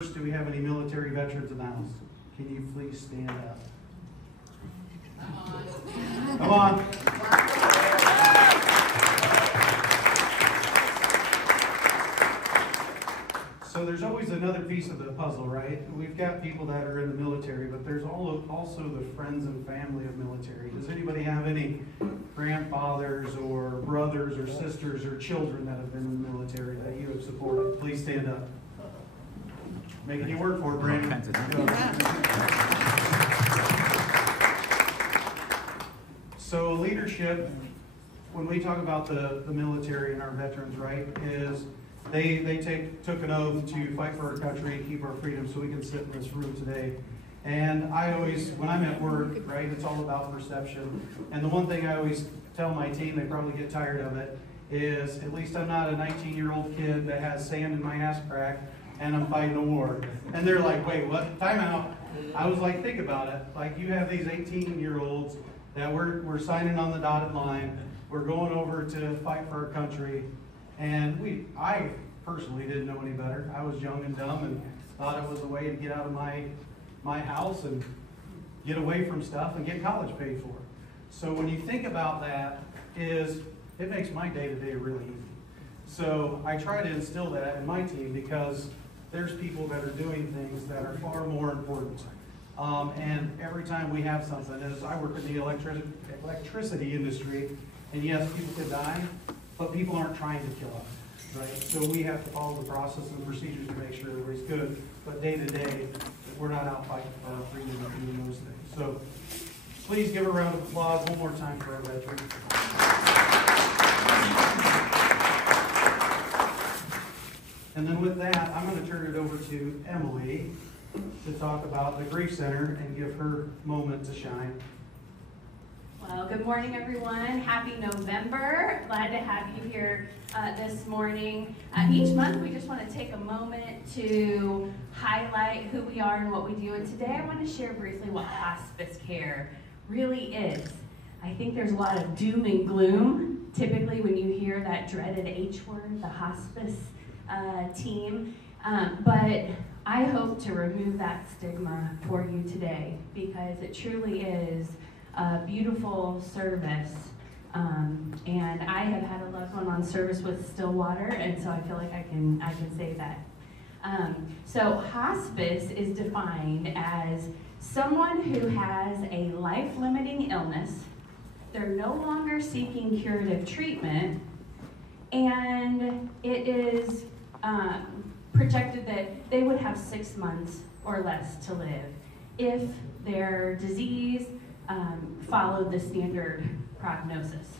First, do we have any military veterans in the house? Can you please stand up? Come on. So there's always another piece of the puzzle, right? We've got people that are in the military, but there's also the friends and family of military. Does anybody have any grandfathers or brothers or sisters or children that have been in the military that you have supported? Please stand up. Making you work for it, Brandon. So leadership, when we talk about the military and our veterans, right, is they took an oath to fight for our country and keep our freedom so we can sit in this room today. And I always, when I'm at work, right, it's all about perception. And the one thing I always tell my team, they probably get tired of it, is at least I'm not a 19-year-old kid that has sand in my ass crack and I'm fighting a war. And they're like, wait, what? Time out. I was like, think about it. Like, you have these 18-year-olds that we're signing on the dotted line. We're going over to fight for our country. And I personally didn't know any better. I was young and dumb and thought it was a way to get out of my house and get away from stuff and get college paid for. So when you think about that, it makes my day-to-day really easy. So I try to instill that in my team because there's people that are doing things that are far more important. And every time we have something, as I work in the electricity industry, and yes, people could die, but people aren't trying to kill us, right? So we have to follow the process and procedures to make sure everybody's good, but day to day, we're not out fighting for our freedom and doing those things. So please give a round of applause one more time for our veterans. And then with that, I'm going to turn it over to Emily to talk about the Grief Center and give her moment to shine. Well, good morning, everyone. Happy November. Glad to have you here this morning. Each month, we just want to take a moment to highlight who we are and what we do. And today, I want to share briefly what hospice care really is. I think there's a lot of doom and gloom, typically when you hear that dreaded H word, the hospice team. But I hope to remove that stigma for you today because it truly is a beautiful service, and I have had a loved one on service with Stillwater, and so I feel like I can say that. So hospice is defined as someone who has a life-limiting illness, they're no longer seeking curative treatment, and it is projected that they would have 6 months or less to live if their disease followed the standard prognosis.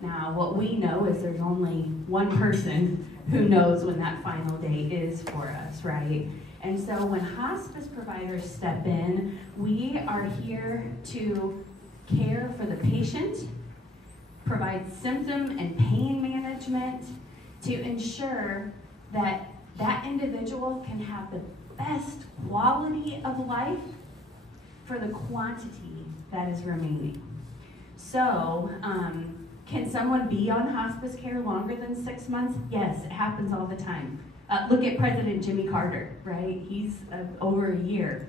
Now, what we know is there's only one person who knows when that final day is for us, right? And so when hospice providers step in, we are here to care for the patient, provide symptom and pain management to ensure that that individual can have the best quality of life for the quantity that is remaining. So, can someone be on hospice care longer than 6 months? Yes, it happens all the time. Look at President Jimmy Carter, right? He's over a year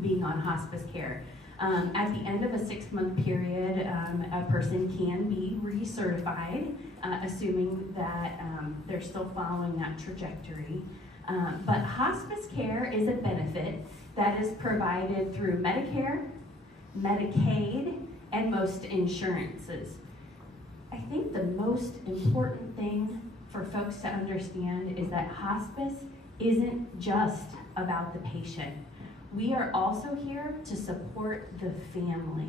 being on hospice care. At the end of a 6-month period, a person can be recertified, assuming that they're still following that trajectory. But hospice care is a benefit that is provided through Medicare, Medicaid, and most insurances. I think the most important thing for folks to understand is that hospice isn't just about the patient. We are also here to support the family.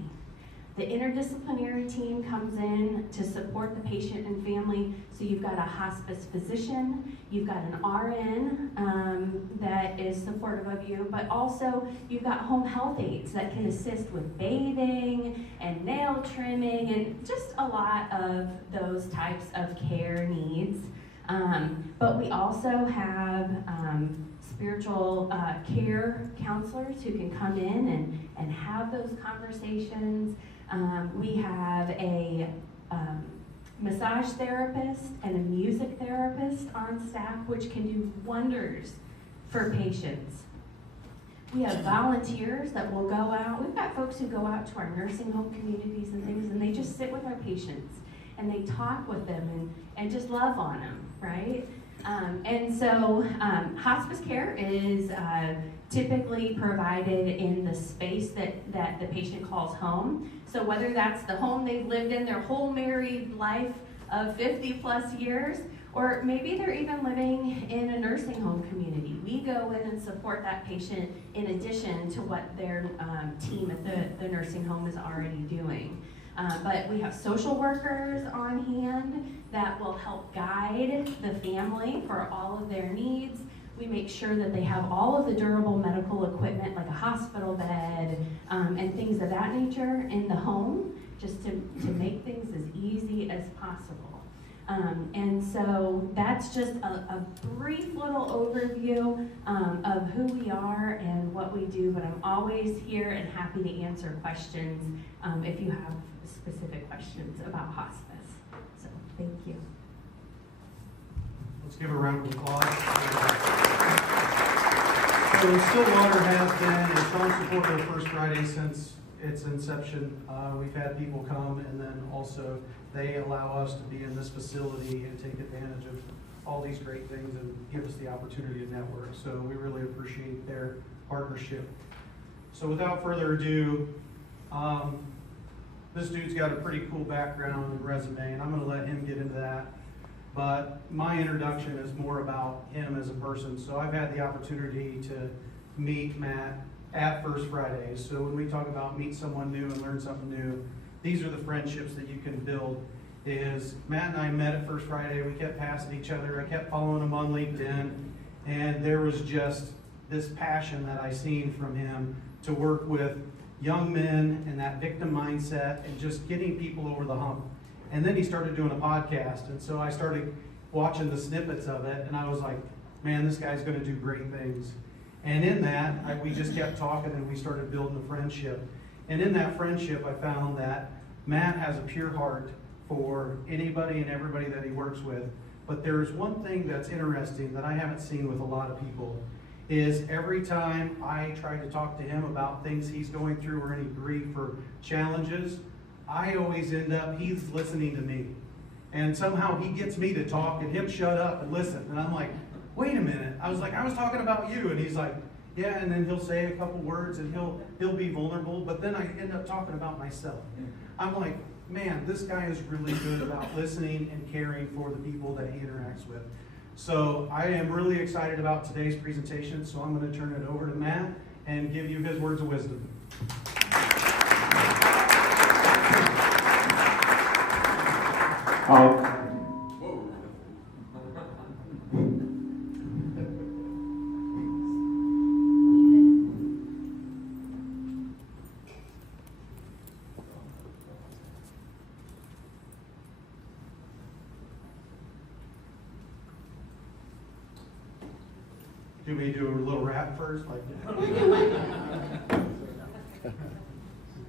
The interdisciplinary team comes in to support the patient and family. So you've got a hospice physician, you've got an RN that is supportive of you, but also you've got home health aides that can assist with bathing and nail trimming and just a lot of those types of care needs. But we also have spiritual care counselors who can come in and have those conversations. We have a massage therapist and a music therapist on staff, which can do wonders for patients. We have volunteers that will go out. We've got folks who go out to our nursing home communities and things, and they just sit with our patients and they talk with them and just love on them, right? Hospice care is typically provided in the space that the patient calls home. So whether that's the home they've lived in their whole married life of 50 plus years, or maybe they're even living in a nursing home community, we go in and support that patient in addition to what their team at the nursing home is already doing. But we have social workers on hand that will help guide the family for all of their needs. We make sure that they have all of the durable medical equipment like a hospital bed and things of that nature in the home, just to make things as easy as possible. And so that's just a brief little overview of who we are and what we do, but I'm always here and happy to answer questions if you have specific questions about hospice. So thank you. Let's give a round of applause. So Stillwater has been a strong supporter of First Friday since its inception. We've had people come, and then also they allow us to be in this facility and take advantage of all these great things and give us the opportunity to network. So we really appreciate their partnership. So without further ado, this dude's got a pretty cool background and resume, and I'm going to let him get into that. But my introduction is more about him as a person. So I've had the opportunity to meet Matt at First Fridays. So when we talk about meet someone new and learn something new, these are the friendships that you can build. Is Matt and I met at First Friday. We kept passing each other. I kept following him on LinkedIn, and there was just this passion that I seen from him to work with young men and that victim mindset and just getting people over the hump. And then he started doing a podcast, and so I started watching the snippets of it, and I was like, man, this guy's going to do great things. And in that, we just kept talking, and we started building a friendship. And in that friendship, I found that Matt has a pure heart for anybody and everybody that he works with. But there's one thing that's interesting that I haven't seen with a lot of people, is every time I try to talk to him about things he's going through or any grief or challenges, I always end up, he's listening to me. And somehow he gets me to talk and him shut up and listen. And I'm like, wait a minute. I was talking about you. And he's like, yeah, and then he'll say a couple words and he'll be vulnerable, but then I end up talking about myself. I'm like, man, this guy is really good about listening and caring for the people that he interacts with. So I am really excited about today's presentation, so I'm going to turn it over to Matt and give you his words of wisdom. Do we do a little rap first? Like,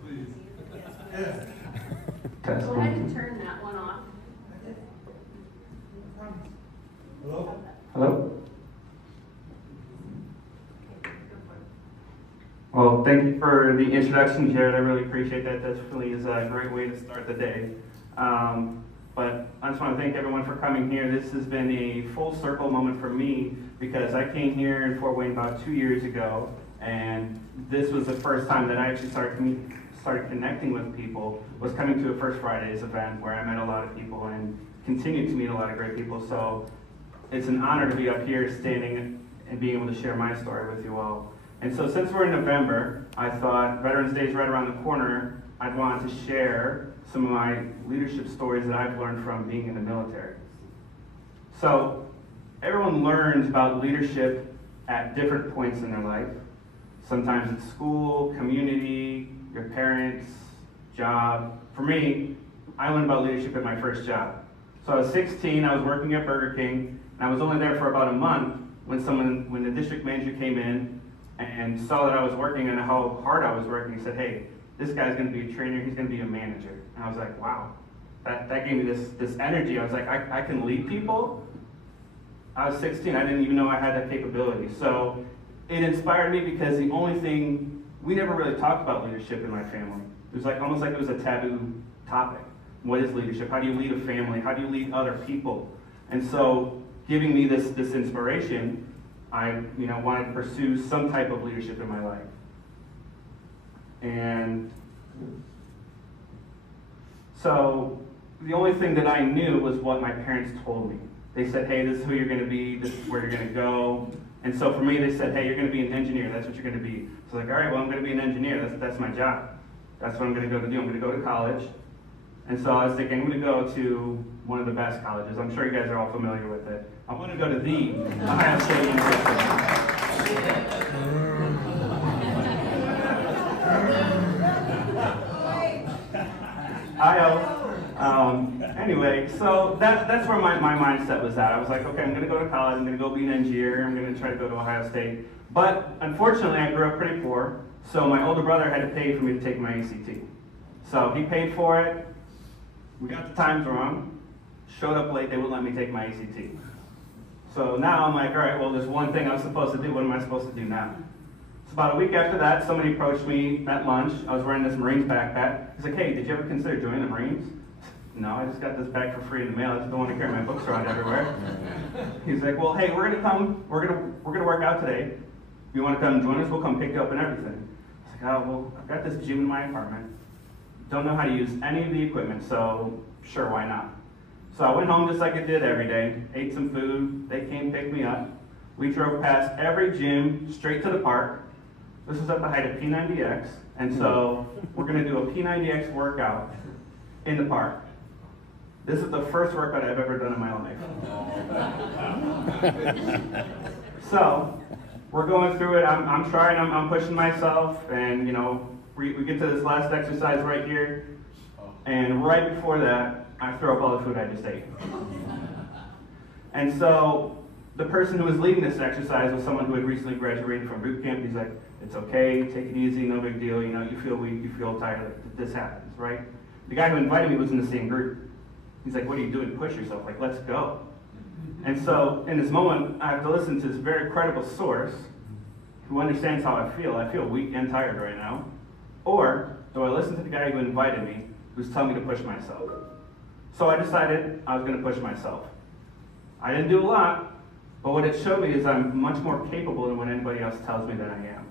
please. Yeah. Go ahead and turn that one off. Hello? Hello? Well, thank you for the introduction, Jared. I really appreciate that. That really is a great way to start the day. But I just want to thank everyone for coming here. This has been a full circle moment for me because I came here in Fort Wayne about 2 years ago, and this was the first time that I actually started connecting with people, was coming to a First Fridays event where I met a lot of people and continued to meet a lot of great people. So it's an honor to be up here standing and being able to share my story with you all. And so since we're in November, I thought Veterans Day is right around the corner. I'd want to share some of my leadership stories that I've learned from being in the military. So everyone learns about leadership at different points in their life. Sometimes it's school, community, your parents, job. For me, I learned about leadership at my first job. So I was 16, I was working at Burger King, and I was only there for about a month when the district manager came in and saw that I was working and how hard I was working. He said, hey, this guy's going to be a trainer, he's going to be a manager. And I was like, wow, that gave me this energy. I was like, I can lead people. I was 16, I didn't even know I had that capability. So it inspired me because the only thing, we never really talked about leadership in my family. It was like almost like it was a taboo topic. What is leadership? How do you lead a family? How do you lead other people? And so giving me this inspiration, I wanted to pursue some type of leadership in my life. And so the only thing that I knew was what my parents told me. They said, hey, this is who you're going to be, this is where you're going to go. And so for me, they said, hey, you're going to be an engineer, that's what you're going to be. So I was like, all right, well, I'm going to be an engineer, that's my job. That's what I'm going to go to do, I'm going to go to college. And so I was thinking, I'm going to go to one of the best colleges. I'm sure you guys are all familiar with it. I want to go to the Ohio State University. Anyway, so that's where my mindset was at. I was like, okay, I'm going to go to college, I'm going to go be an engineer, I'm going to try to go to Ohio State. But unfortunately, I grew up pretty poor, so my older brother had to pay for me to take my ACT. So he paid for it, we got the times wrong, showed up late, they wouldn't let me take my ACT. So now I'm like, all right, well, there's one thing I was supposed to do, what am I supposed to do now? So about a week after that, somebody approached me at lunch. I was wearing this Marines backpack. He's like, hey, did you ever consider joining the Marines? No, I just got this bag for free in the mail. I just don't want to carry my books around everywhere. He's like, well, hey, we're gonna work out today. If you want to come join us, we'll come pick you up and everything. I was like, oh, well, I've got this gym in my apartment. Don't know how to use any of the equipment, so sure, why not? So I went home just like I did every day, ate some food, they came pick me up. We drove past every gym, straight to the park. This was at the height of P90X, and so we're gonna do a P90X workout in the park. This is the first workout I've ever done in my life. So, we're going through it, I'm trying, I'm pushing myself, and we get to this last exercise right here, and right before that, I throw up all the food I just ate. And so, the person who was leading this exercise was someone who had recently graduated from boot camp. He's like, it's okay, take it easy, no big deal, you feel weak, you feel tired, this happens, right? The guy who invited me was in the same group. He's like, what are you doing to push yourself? Like, let's go. And so, in this moment, I have to listen to this very credible source who understands how I feel. I feel weak and tired right now. Or, do I listen to the guy who invited me, who's telling me to push myself? So I decided I was going to push myself. I didn't do a lot, but what it showed me is I'm much more capable than what anybody else tells me that I am.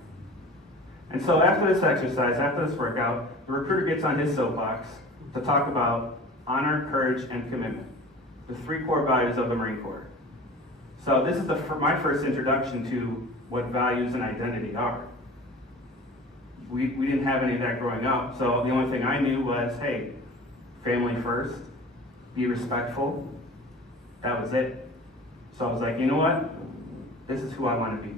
And so after this exercise, after this workout, the recruiter gets on his soapbox to talk about honor, courage, and commitment, the 3 core values of the Marine Corps. So this is my first introduction to what values and identity are. We didn't have any of that growing up, so the only thing I knew was, hey, family first, be respectful, that was it. So I was like, you know what? This is who I want to be.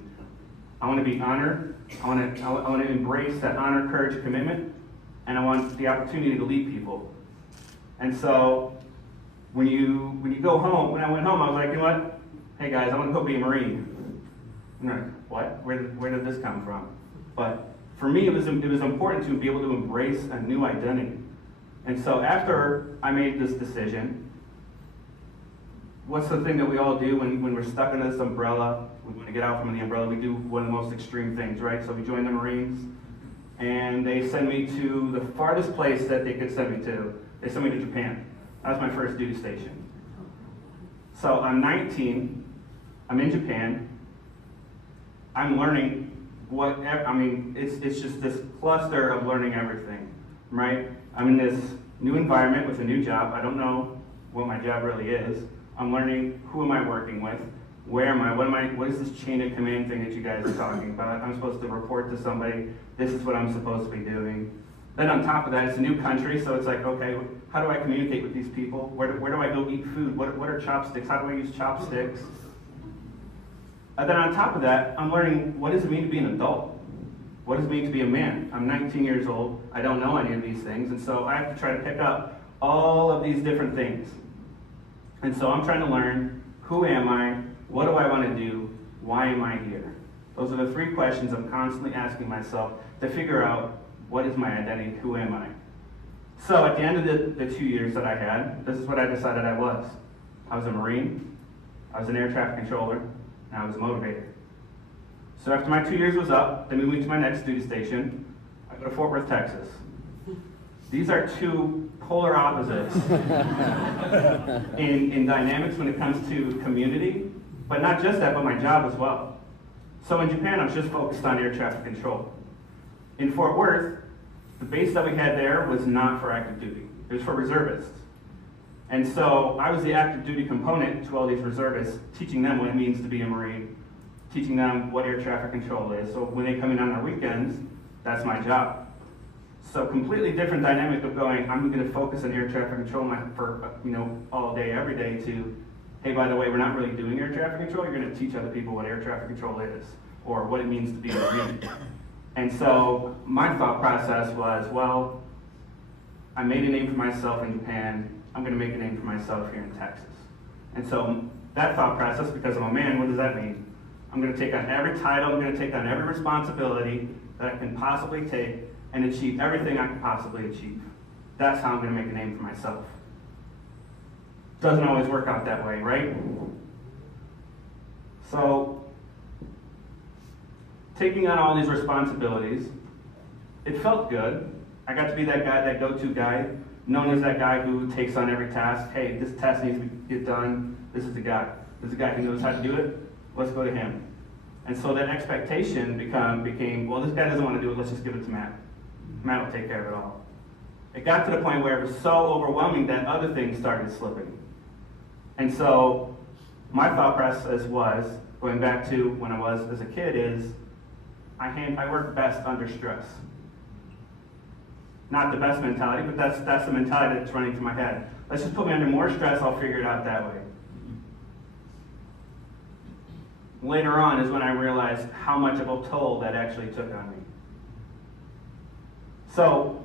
I want to be honored, I want to embrace that honor, courage, commitment, and I want the opportunity to lead people. And so, when you go home, when I went home, I was like, you know what? Hey guys, I want to go be a Marine. And they're like, what? Where did this come from? But for me, it was important to be able to embrace a new identity. And so after I made this decision, what's the thing that we all do when we're stuck in this umbrella? We want to get out from the umbrella. We do one of the most extreme things, right? So we join the Marines, and they send me to the farthest place that they could send me to. They sent me to Japan. That was my first duty station. So I'm 19, I'm in Japan, I'm learning it's just this cluster of learning everything, right? I'm in this new environment with a new job. I don't know what my job really is. I'm learning who am I working with, where am I, what is this chain of command thing that you guys are talking about? I'm supposed to report to somebody, this is what I'm supposed to be doing. Then on top of that, it's a new country, so it's like, okay, how do I communicate with these people? Where do I go eat food? What are chopsticks? How do I use chopsticks? And then on top of that, I'm learning what does it mean to be an adult? What does it mean to be a man? I'm 19 years old, I don't know any of these things, and so I have to try to pick up all of these different things. And so I'm trying to learn, who am I? What do I want to do? Why am I here? Those are the 3 questions I'm constantly asking myself to figure out what is my identity, who am I? So at the end of the 2 years that I had, this is what I decided I was. I was a Marine, I was an air traffic controller, and I was a motivator. So after my 2 years was up, they moved me to my next duty station. I go to Fort Worth, Texas. These are two polar opposites in dynamics when it comes to community, but not just that, but my job as well. So in Japan, I was just focused on air traffic control. In Fort Worth, the base that we had there was not for active duty. It was for reservists. And so I was the active duty component to all these reservists, teaching them what it means to be a Marine, teaching them what air traffic control is. So when they come in on their weekends, that's my job. So completely different dynamic of going, I'm going to focus on air traffic control for all day, every day, to, hey, by the way, we're not really doing air traffic control. You're going to teach other people what air traffic control is, or what it means to be a Marine. And so my thought process was, well, I made a name for myself in Japan. I'm going to make a name for myself here in Texas. And so that thought process, because I'm a man, what does that mean? I'm going to take on every title, I'm going to take on every responsibility that I can possibly take and achieve everything I can possibly achieve. That's how I'm going to make a name for myself. Doesn't always work out that way, right? So, taking on all these responsibilities, it felt good. I got to be that guy, that go-to guy, known as that guy who takes on every task. Hey, this task needs to get done. This is the guy. This is the guy who knows how to do it. Let's go to him. And so that expectation became, well, this guy doesn't want to do it. Let's just give it to Matt. Matt will take care of it all. It got to the point where it was so overwhelming that other things started slipping. And so my thought process was, going back to when I was as a kid, is I work best under stress. Not the best mentality, but that's the mentality that's running through my head. Let's just put me under more stress, I'll figure it out that way. Later on is when I realized how much of a toll that actually took on me. So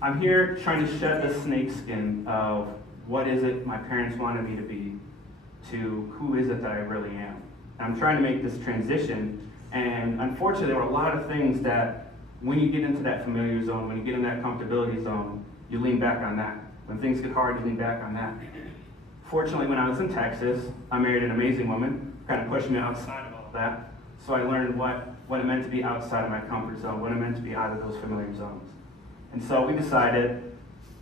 I'm here trying to shed the snake skin of what is it my parents wanted me to be to who is it that I really am. I'm trying to make this transition, and unfortunately there were a lot of things that when you get into that familiar zone, when you get in that comfortability zone, you lean back on that. When things get hard, you lean back on that. Fortunately, when I was in Texas, I married an amazing woman, kind of pushed me outside of all of that. So I learned what it meant to be outside of my comfort zone, what it meant to be out of those familiar zones. And so we decided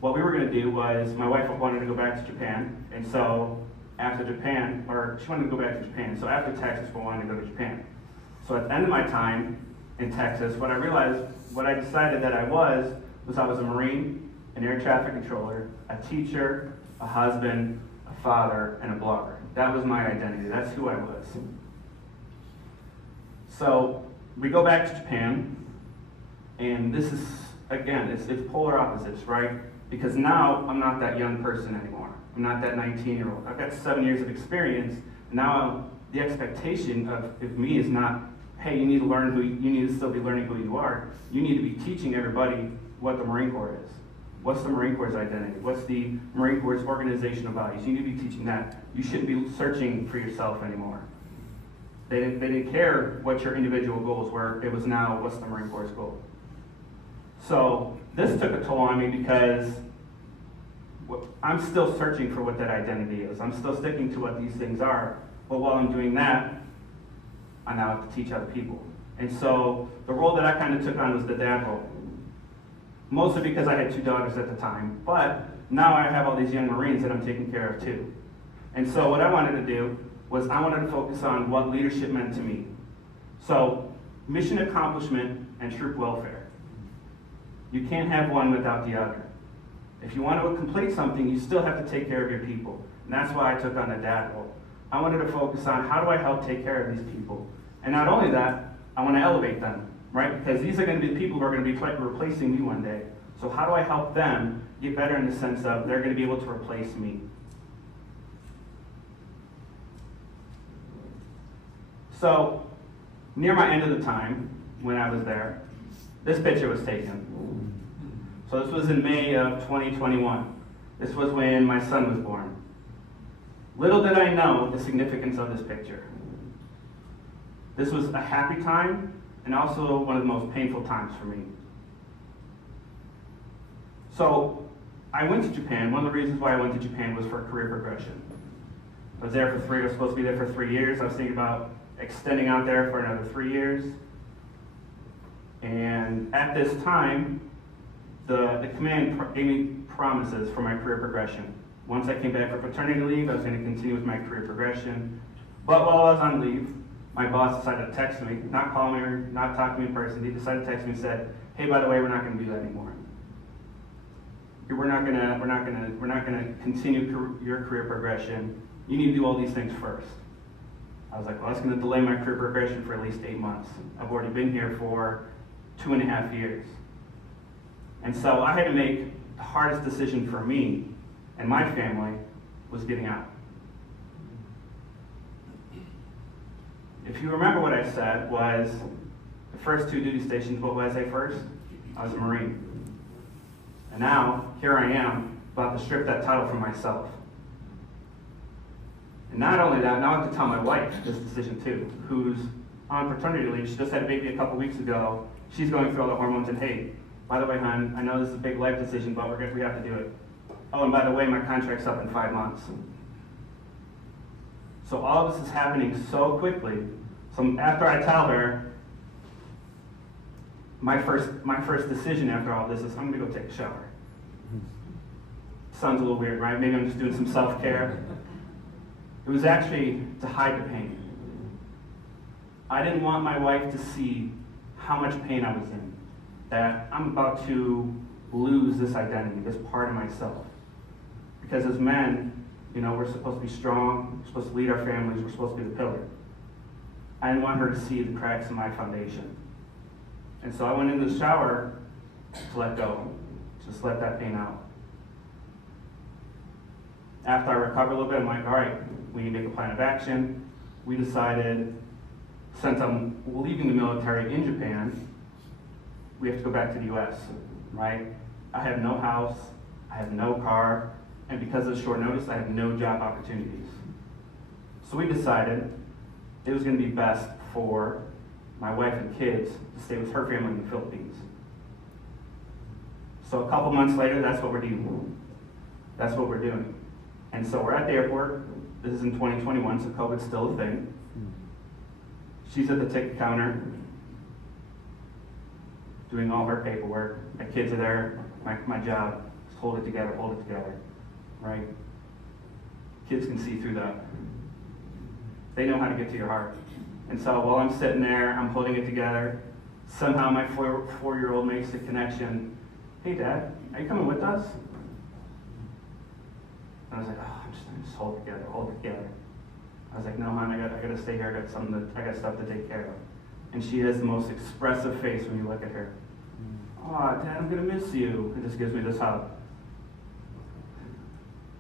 what we were going to do was, my wife wanted to go back to Japan, and so after Japan, or she wanted to go back to Japan, so after Texas, we wanted to go to Japan. So at the end of my time in Texas, what I decided that I was I was a Marine, an air traffic controller, a teacher, a husband, a father, and a blogger. That was my identity. That's who I was. So we go back to Japan, and this is, again, it's polar opposites, right? Because now I'm not that young person anymore. I'm not that 19-year-old. I've got 7 years of experience. Now the expectation of me is not, hey, you need to learn you need to still be learning who you are. You need to be teaching everybody what the Marine Corps is. What's the Marine Corps' identity? What's the Marine Corps' organizational values? You need to be teaching that. You shouldn't be searching for yourself anymore. They didn't care what your individual goals were. It was now, what's the Marine Corps' goal? So this took a toll on me because I'm still searching for what that identity is. I'm still sticking to what these things are. But while I'm doing that, I now have to teach other people. And so the role that I kind of took on was the dad role. Mostly because I had 2 daughters at the time, but now I have all these young Marines that I'm taking care of too. And so what I wanted to do was I wanted to focus on what leadership meant to me. So mission accomplishment and troop welfare. You can't have one without the other. If you want to complete something, you still have to take care of your people. And that's why I took on the dad role. I wanted to focus on how do I help take care of these people. And not only that, I want to elevate them, right? Because these are going to be the people who are going to be replacing me one day. So how do I help them get better in the sense of they're going to be able to replace me? So near my end of the time, when I was there, this picture was taken. So this was in May of 2021. This was when my son was born. Little did I know the significance of this picture. This was a happy time and also one of the most painful times for me. So I went to Japan. One of the reasons why I went to Japan was for career progression. I was there for I was supposed to be there for 3 years. I was thinking about extending out there for another 3 years. And at this time, the command gave me promises for my career progression. Once I came back for paternity leave, I was going to continue with my career progression. But while I was on leave, my boss decided to text me, not call me or not talk to me in person. He decided to text me and said, "Hey, by the way, we're not going to do that anymore. We're not going to continue your career progression. You need to do all these things first." I was like, well, that's going to delay my career progression for at least 8 months. I've already been here for 2.5 years. And so I had to make the hardest decision for me and my family was getting out. If you remember what I said was, the first 2 duty stations, what was I first? I was a Marine. And now, here I am, about to strip that title from myself. And not only that, now I have to tell my wife this decision too, who's on paternity leave. She just had a baby a couple weeks ago. She's going through all the hormones, and hey, by the way, hon, I know this is a big life decision, but we have to do it. Oh, and by the way, my contract's up in 5 months. So all of this is happening so quickly. So after I tell her, my first decision after all this is I'm gonna go take a shower. Sounds a little weird, right? Maybe I'm just doing some self-care. It was actually to hide the pain. I didn't want my wife to see how much pain I was in, that I'm about to lose this identity, this part of myself. Because as men, we're supposed to be strong, we're supposed to lead our families, we're supposed to be the pillar. I didn't want her to see the cracks in my foundation. And so I went into the shower to let go, just let that pain out. After I recovered a little bit, I'm like, all right, we need to make a plan of action. We decided, since I'm leaving the military in Japan, we have to go back to the US, right? I have no house, I have no car, and because of short notice, I have no job opportunities. So we decided it was going to be best for my wife and kids to stay with her family in the Philippines. So a couple months later, that's what we're doing. That's what we're doing. And so we're at the airport. This is in 2021, so COVID's still a thing. She's at the ticket counter doing all her paperwork. My kids are there. My job is hold it together, right? Kids can see through that. They know how to get to your heart. And so while I'm sitting there, I'm holding it together. Somehow my four-year-old makes the connection. Hey, Dad, are you coming with us? And I was like, oh, just hold it together. I was like, no, hon, I gotta stay here. I got stuff to take care of. And she has the most expressive face when you look at her. Oh, Dad, I'm gonna miss you. It just gives me this hug.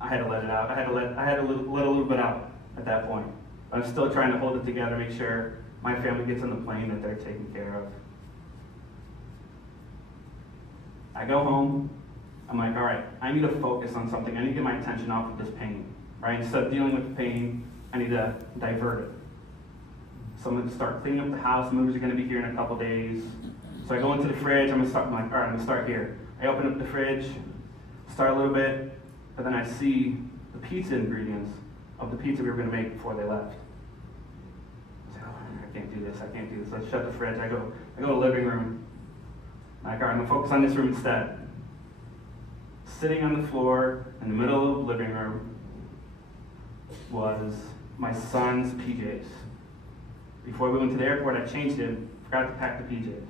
I had to let it out. I had to let a little bit out at that point. I'm still trying to hold it together, make sure my family gets on the plane that they're taken care of. I go home. I'm like, all right, I need to focus on something. I need to get my attention off of this pain, right? Instead of dealing with the pain, I need to divert it. So I'm going to start cleaning up the house. Movers are going to be here in a couple days. So I go into the fridge. I'm like, all right, I'm going to start here. I open up the fridge, start a little bit, but then I see the pizza ingredients of the pizza we were going to make before they left. I was like, oh, I can't do this. I shut the fridge. I go to the living room. I'm like, all right, I'm going to focus on this room instead. Sitting on the floor in the middle of the living room was my son's PJs. Before we went to the airport, I changed him, forgot to pack the PJs.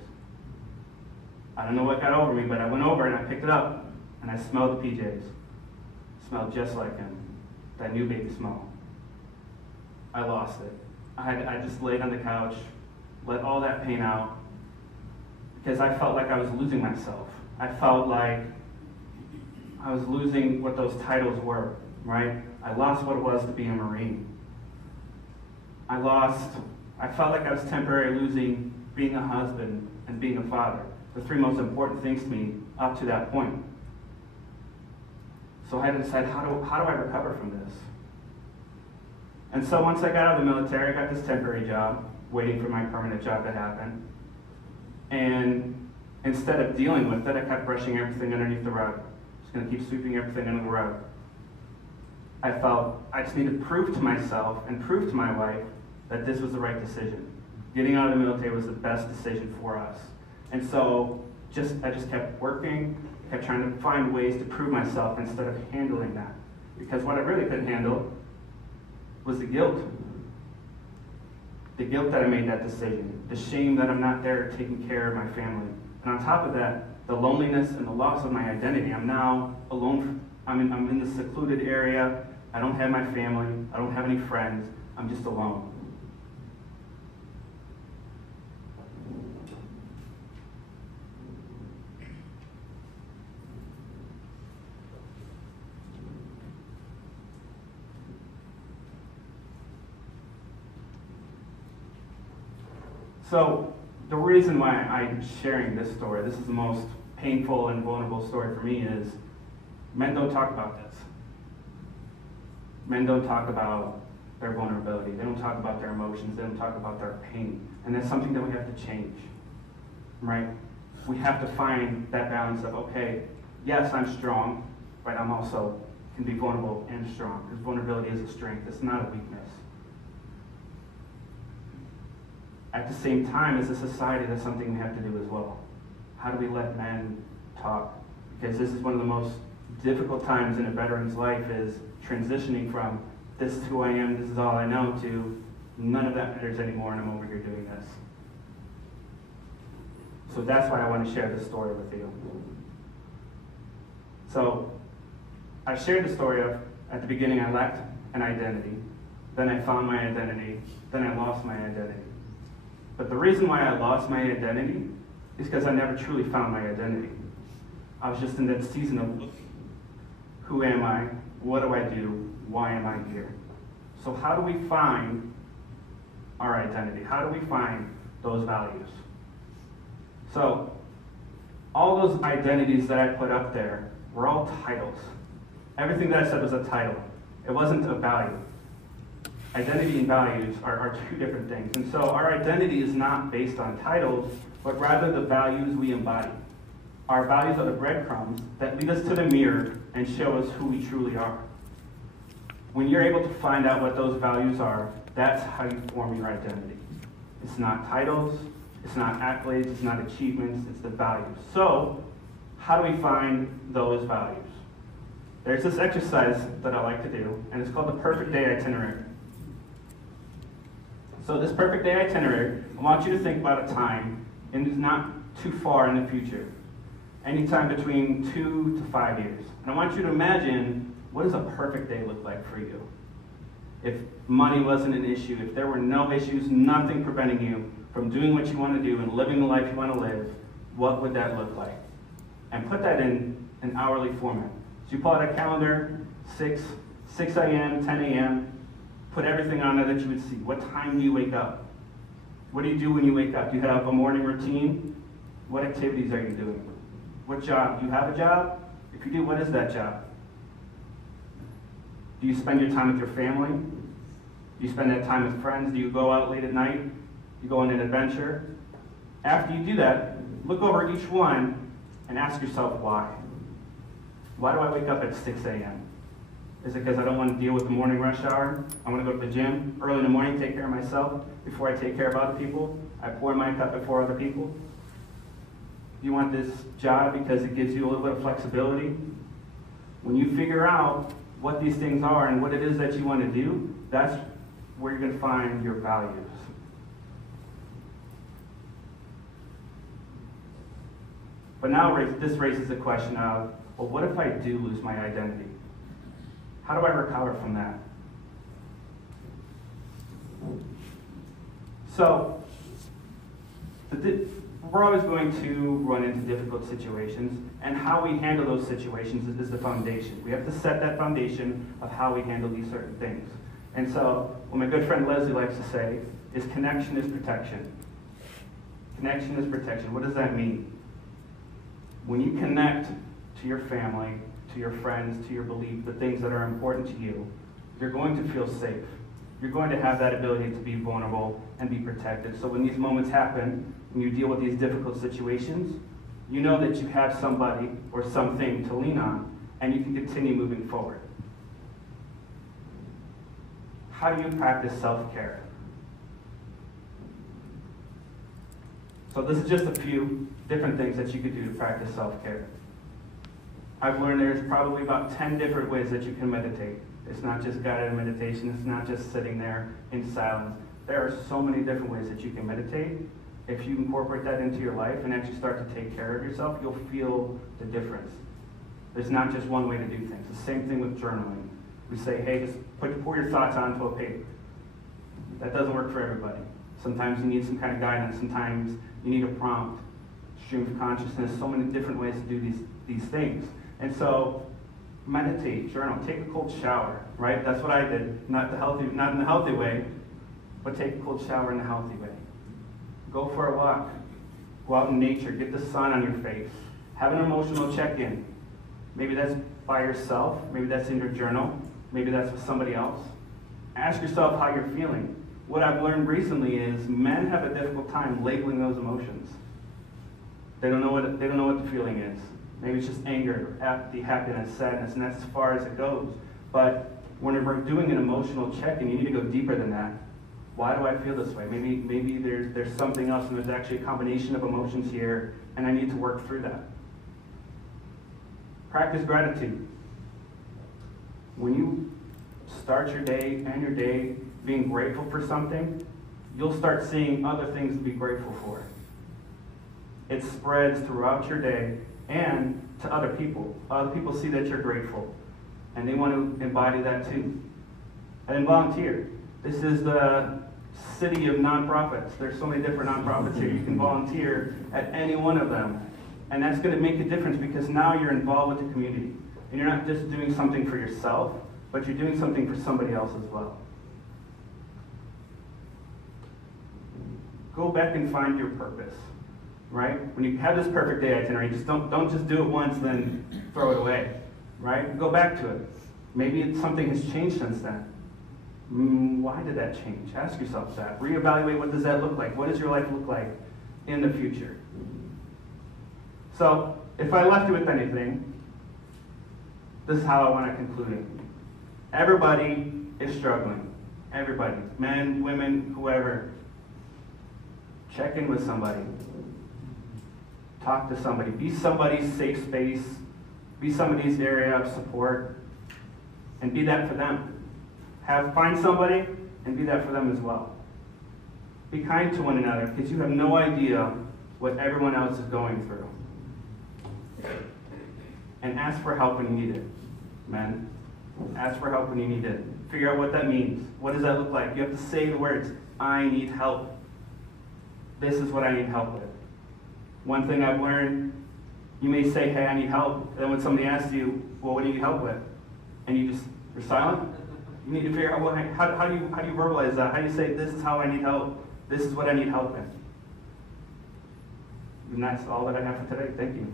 I don't know what got over me, but I went over and I picked it up and I smelled the PJs. Smelled just like him, that new baby smell. I lost it. I just laid on the couch, let all that pain out, because I felt like I was losing myself. I felt like I was losing what those titles were, right? I lost what it was to be a Marine. I felt like I was temporarily losing being a husband and being a father, the 3 most important things to me up to that point. So I had to decide, how do I recover from this? And so once I got out of the military, I got this temporary job, waiting for my permanent job to happen. And instead of dealing with it, I kept brushing everything underneath the rug. Just going to keep sweeping everything under the rug. I felt I just needed to prove to myself and prove to my wife that this was the right decision. Getting out of the military was the best decision for us. And so I just kept working, kept trying to find ways to prove myself instead of handling that. Because what I really couldn't handle was the guilt. The guilt that I made that decision, the shame that I'm not there taking care of my family. And on top of that, the loneliness and the loss of my identity. I'm now alone. I'm in this secluded area. I don't have my family. I don't have any friends. I'm just alone. So the reason why I'm sharing this story, this is the most painful and vulnerable story for me, is men don't talk about this. Men don't talk about their vulnerability. They don't talk about their emotions. They don't talk about their pain. And that's something that we have to change, right? We have to find that balance of, okay, yes, I'm strong, but I'm also can be vulnerable and strong, because vulnerability is a strength. It's not a weakness. At the same time, as a society, that's something we have to do as well. How do we let men talk? Because this is one of the most difficult times in a veteran's life, is transitioning from this is who I am, this is all I know, to none of that matters anymore and I'm over here doing this. So that's why I want to share this story with you. So I shared the story of, at the beginning I lacked an identity, then I found my identity, then I lost my identity. But the reason why I lost my identity is because I never truly found my identity. I was just in that season of, who am I? What do I do? Why am I here? So how do we find our identity? How do we find those values? So all those identities that I put up there were all titles. Everything that I said was a title. It wasn't a value. Identity and values are two different things. And so our identity is not based on titles, but rather the values we embody. Our values are the breadcrumbs that lead us to the mirror and show us who we truly are. When you're able to find out what those values are, that's how you form your identity. It's not titles, it's not accolades, it's not achievements, it's the values. So, how do we find those values? There's this exercise that I like to do, and it's called the perfect day itinerary. So this perfect day itinerary, I want you to think about a time, and it's not too far in the future, anytime between 2 to 5 years. And I want you to imagine, what does a perfect day look like for you? If money wasn't an issue, if there were no issues, nothing preventing you from doing what you want to do and living the life you want to live, what would that look like? And put that in an hourly format. So you pull out a calendar, 6 a.m., 10 a.m., put everything on there that you would see. What time do you wake up? What do you do when you wake up? Do you have a morning routine? What activities are you doing? What job? Do you have a job? If you do, what is that job? Do you spend your time with your family? Do you spend that time with friends? Do you go out late at night? Do you go on an adventure? After you do that, look over each one and ask yourself why. Why do I wake up at 6 a.m.? Is it because I don't want to deal with the morning rush hour? I want to go to the gym early in the morning, take care of myself before I take care of other people? I pour my cup before other people? Do you want this job because it gives you a little bit of flexibility? When you figure out what these things are and what it is that you want to do, that's where you're going to find your values. But now this raises the question of, well, what if I do lose my identity? How do I recover from that? So, we're always going to run into difficult situations, and how we handle those situations is the foundation. We have to set that foundation of how we handle these certain things. And so, what my good friend Leslie likes to say is connection is protection. Connection is protection. What does that mean? When you connect to your family, to your friends, to your belief, the things that are important to you, you're going to feel safe. You're going to have that ability to be vulnerable and be protected. So when these moments happen, when you deal with these difficult situations, you know that you have somebody or something to lean on, and you can continue moving forward. how do you practice self-care? So this is just a few different things that you could do to practice self-care. I've learned there's probably about 10 different ways that you can meditate. It's not just guided meditation, it's not just sitting there in silence. There are so many different ways that you can meditate. If you incorporate that into your life and actually start to take care of yourself, you'll feel the difference. There's not just one way to do things. The same thing with journaling. We say, hey, just pour your thoughts onto a paper. That doesn't work for everybody. Sometimes you need some kind of guidance. Sometimes you need a prompt, stream of consciousness, so many different ways to do these things. And so, meditate, journal, take a cold shower, right? That's what I did. Not in the healthy way, but take a cold shower in a healthy way. Go for a walk. Go out in nature. Get the sun on your face. Have an emotional check-in. Maybe that's by yourself. Maybe that's in your journal. Maybe that's with somebody else. Ask yourself how you're feeling. What I've learned recently is men have a difficult time labeling those emotions. They don't know what the feeling is. Maybe it's just anger, apathy, happiness, sadness, and that's as far as it goes. But when we're doing an emotional check-in, you need to go deeper than that. Why do I feel this way? Maybe there's something else, and there's actually a combination of emotions here, and I need to work through that. Practice gratitude. When you start your day and your day being grateful for something, you'll start seeing other things to be grateful for. It spreads throughout your day and to other people. Other people see that you're grateful, and they want to embody that too. And then volunteer. This is the city of nonprofits. There's so many different nonprofits here. You can volunteer at any one of them. And that's going to make a difference because now you're involved with the community. And you're not just doing something for yourself, but you're doing something for somebody else as well. Go back and find your purpose, right? When you have this perfect day itinerary, just don't just do it once, then throw it away, right? Go back to it. Maybe something has changed since then. Why did that change? Ask yourself that. Reevaluate, what does that look like? What does your life look like in the future? So, if I left you with anything, this is how I want to conclude it. Everybody is struggling. Everybody. Men, women, whoever. Check in with somebody. Talk to somebody. Be somebody's safe space. Be somebody's area of support. And be that for them. Find somebody and be that for them as well. Be kind to one another because you have no idea what everyone else is going through. And ask for help when you need it, men. Ask for help when you need it. Figure out what that means. What does that look like? You have to say the words, I need help. This is what I need help with. One thing I've learned, you may say, hey, I need help. Then when somebody asks you, well, what do you need help with? And you're silent. You need to figure out how do you verbalize that? How do you say, this is how I need help? This is what I need help in. And that's all that I have for today. Thank you.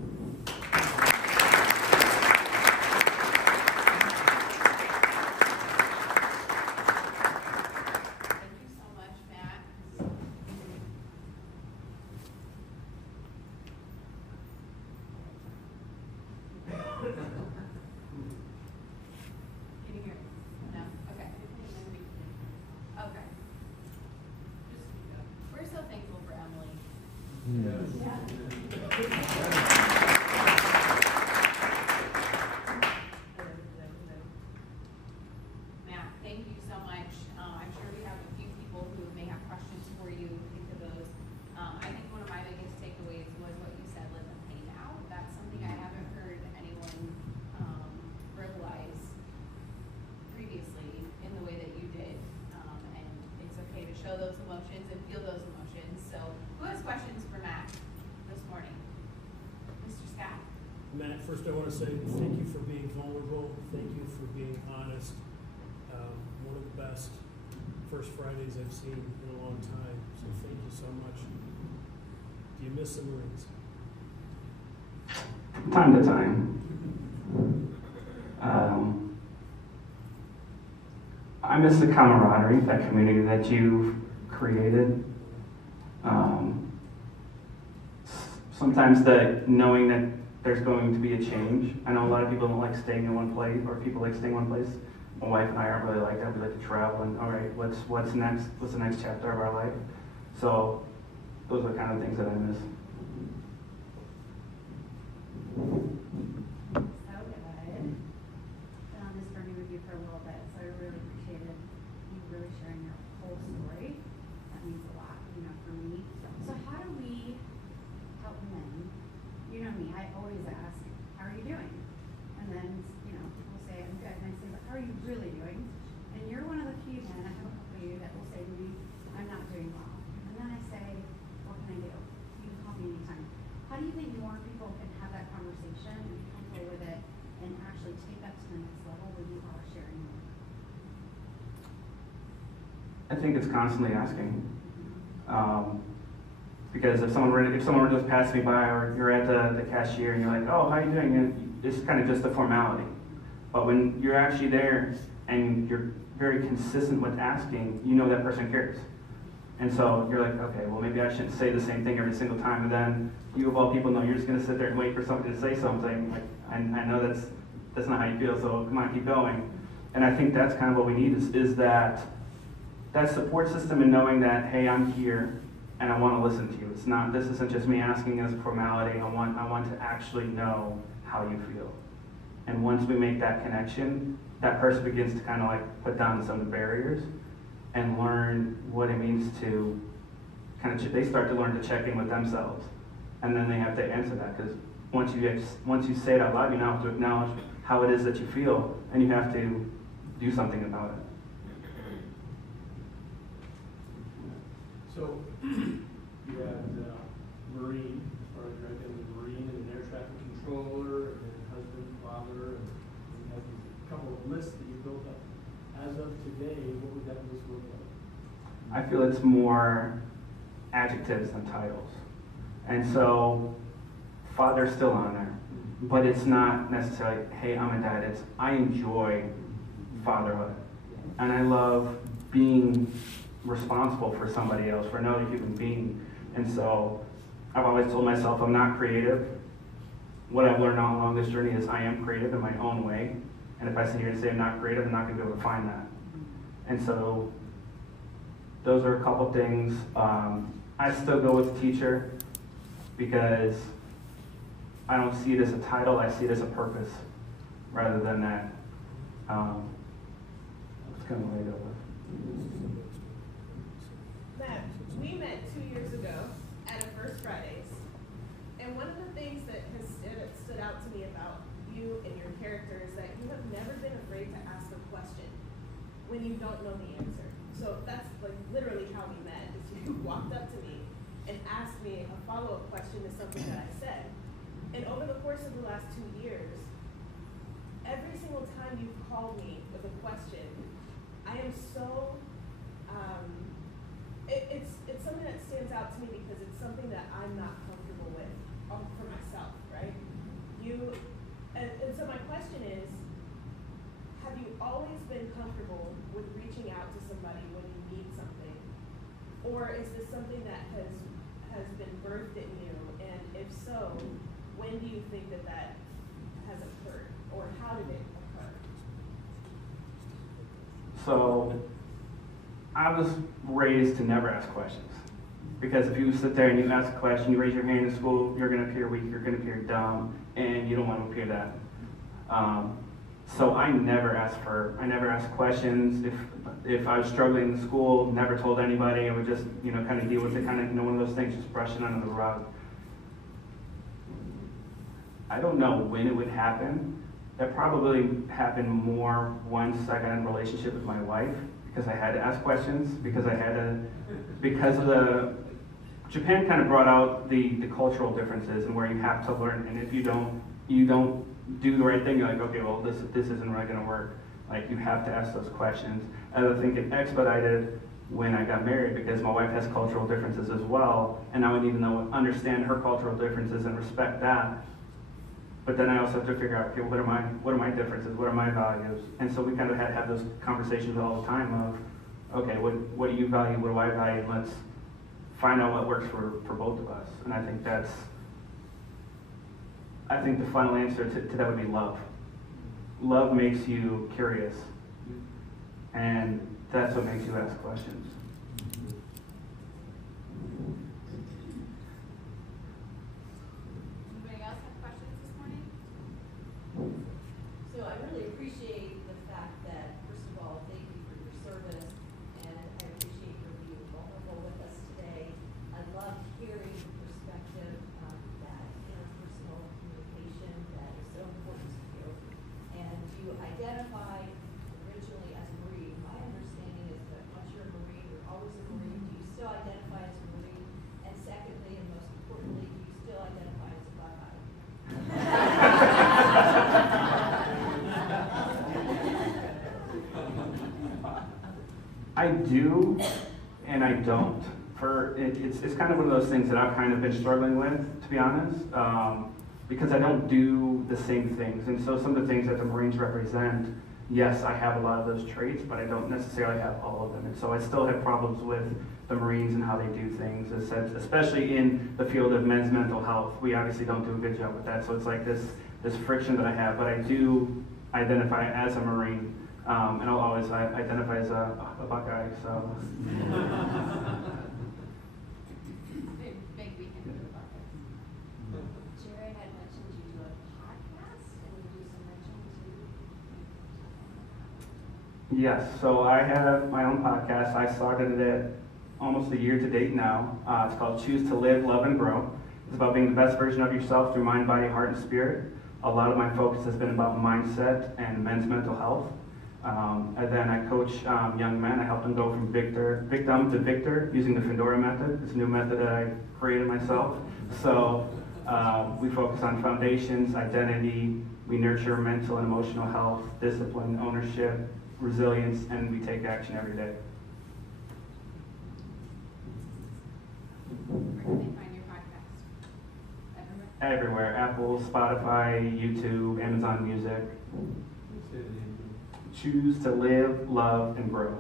Those emotions and feel those emotions. So who has questions for Matt this morning? Mr. Scott? Matt, first I want to say thank you for being vulnerable. Thank you for being honest. One of the best First Fridays I've seen in a long time. So thank you so much. Do you miss the Marines? Time to time. I miss the camaraderie, that community that you've created. Sometimes the knowing that there's going to be a change. I know a lot of people don't like staying in one place, or people like staying in one place. my wife and I aren't really like that. We like to travel and, all right, what's next? What's the next chapter of our life? So those are the kind of things that I miss. So good. Been on this journey with you for a little bit, so I really appreciated you really sharing your whole story. That means a lot, for me. So how do we help men? You know me, I always ask, how are you doing? And then, people say, I'm good. And I say, but how are you really doing? And you're one of the few men, I have a couple of you that will say to me, I'm not doing well. And then I say, what can I do? You can call me anytime. How do you think more people can have that conversation and be comfortable with it and actually take that to the next level when you are sharing more? I think it's constantly asking. Because if someone were to just pass me by, or you're at the cashier and you're like, oh, how are you doing? And it's kind of just a formality. But when you're actually there and you're very consistent with asking, you know that person cares. And so you're like, okay, well, maybe I shouldn't say the same thing every single time. And then you, of all people, know you're just going to sit there and wait for somebody to say something. Like, I know that's not how you feel, so come on, keep going. And I think that's kind of what we need is that support system, and knowing that, hey, I'm here and I want to listen to you. This isn't just me asking as a formality. I want to actually know how you feel. And once we make that connection, that person begins to kind of like put down some of the barriers and learn what it means to they start to learn to check in with themselves. And then they have to answer that, because once you say it out loud, you now have to acknowledge how it is that you feel, and you have to do something about it. So, you had Marine, as far as right there, the Marine and an air traffic controller, and then husband, father, and you had a couple of lists that you built up. As of today, what would that list look like? I feel it's more adjectives than titles. And so, father's still on there, but it's not necessarily, hey, I'm a dad. It's, I enjoy fatherhood, and I love being responsible for somebody else, for another human being. And so I've always told myself I'm not creative. What I've learned all along this journey is I am creative in my own way. And if I sit here and say I'm not creative, I'm not going to be able to find that. And so those are a couple things. I still go with teacher because I don't see it as a title. I see it as a purpose rather than that. It's kind of laid over. Matt, we met 2 years ago at a First Fridays, and one of the things that has stood out to me about you and your character is that you have never been afraid to ask a question when you don't know the answer. So that's like literally how we met, is you walked up to me and asked me a follow-up question to something that I said. And over the course of the last 2 years, every single time you've called me with a question, I am so, it's something that stands out to me because it's something that I'm not comfortable with for myself, right? And so my question is, have you always been comfortable with reaching out to somebody when you need something? Or is this something that has been birthed in you? And if so, when do you think that has occurred? Or how did it occur? So I was raised to never ask questions. Because if you sit there and you ask a question, you raise your hand in school, you're going to appear weak, you're going to appear dumb, and you don't want to appear that. So I never asked questions. If I was struggling in school, never told anybody. I would just, kind of deal with it, one of those things, just brushing under the rug. I don't know when it would happen. That probably happened more once I got in a relationship with my wife, because I had to ask questions, because of the, Japan kind of brought out the cultural differences and where you have to learn, and if you don't do the right thing, you're like, okay, well, this isn't really gonna work. Like, you have to ask those questions. And I think it expedited when I got married, because my wife has cultural differences as well, and I would need to understand her cultural differences and respect that. But then I also have to figure out, okay, what are my differences? What are my values? And so we kind of had to have those conversations all the time of, okay, what do you value? What do I value? Let's find out what works for both of us. And I think the final answer to that would be love. Love makes you curious. And that's what makes you ask questions. Anybody else have questions this morning? So I really appreciate the fact that, first of all, thank you for your service, and I appreciate your being vulnerable with us today. I love hearing the perspective that interpersonal communication that is so important to you. And you identify originally as a Marine. My understanding is that once you're a Marine, you're always a Marine. Do you still identify as a Marine? And secondly, and most importantly, do you still identify as a Buckeye? I do, and I don't. It's kind of one of those things that I've kind of been struggling with, to be honest, because I don't do the same things. And so some of the things that the Marines represent, yes, I have a lot of those traits, but I don't necessarily have all of them. And so I still have problems with the Marines and how they do things, especially in the field of men's mental health. We obviously don't do a good job with that. So it's like this friction that I have, but I do identify as a Marine. And I'll always identify as a Buckeye, so. Big weekend for the Buckeyes. Jared had mentioned you do a podcast and you do some mentoring too. Yes, so I have my own podcast. I started it almost a year to date now. It's called Choose to Live, Love, and Grow. It's about being the best version of yourself through mind, body, heart, and spirit. A lot of my focus has been about mindset and men's mental health. And then I coach young men. I help them go from victim to victor using the Findora method. It's a new method that I created myself. So we focus on foundations, identity. We nurture mental and emotional health, discipline, ownership, resilience, and we take action every day. Where can they find your podcast? Everywhere? Everywhere: Apple, Spotify, YouTube, Amazon Music. Choose to live, love, and grow.